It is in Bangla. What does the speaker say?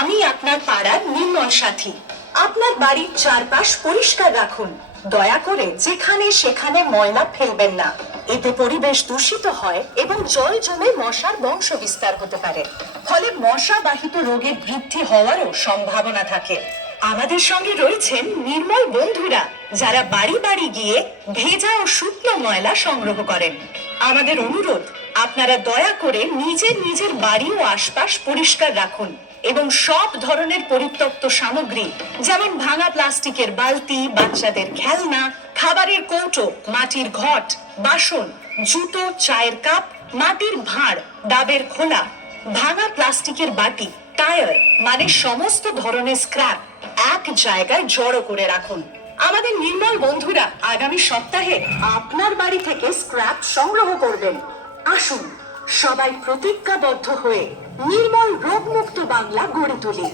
আমি আপনার পাড়ার নির্মল সাথী। আপনার বাড়ির চারপাশ পরিষ্কার রাখুন। দয়া করে যেখানে সেখানে ময়লা ফেলবেন না। এতে পরিবেশ দূষিত হয় এবং জল জমে মশার বংশ বিস্তার হতে পারে। ফলে মশা বাহিত রোগের বৃদ্ধি হওয়ারও সম্ভাবনা থাকে। আমাদের সঙ্গে রয়েছেন নির্মল বন্ধুরা, যারা বাড়ি বাড়ি গিয়ে ভেজা ও শুকনো ময়লা সংগ্রহ করেন। আমাদের অনুরোধ, আপনারা দয়া করে নিজের নিজের বাড়ি ও আশপাশ পরিষ্কার রাখুন এবং সব ধরনের পরিত্যক্ত সামগ্রী, যেমন ভাঙা প্লাস্টিকের বালতি, বাচ্চাদের খেলনা, খাবারের কৌটো, মাটির ঘট, বাসন, জুতো, চায়ের কাপ, মাটির ভাঁড়, ডাবের খোলা, ভাঙা প্লাস্টিকের বাটি, টায়ার মানে সমস্ত ধরনের স্ক্র্যাপ এক জায়গায় জড়ো করে রাখুন। আমাদের নির্মল বন্ধুরা আগামী সপ্তাহে আপনার বাড়ি থেকে স্ক্র্যাপ সংগ্রহ করবেন। আসুন সবাই প্রতিজ্ঞাবদ্ধ হয়ে নির্মল রোগমুক্ত বাংলা গড়ে তুলি।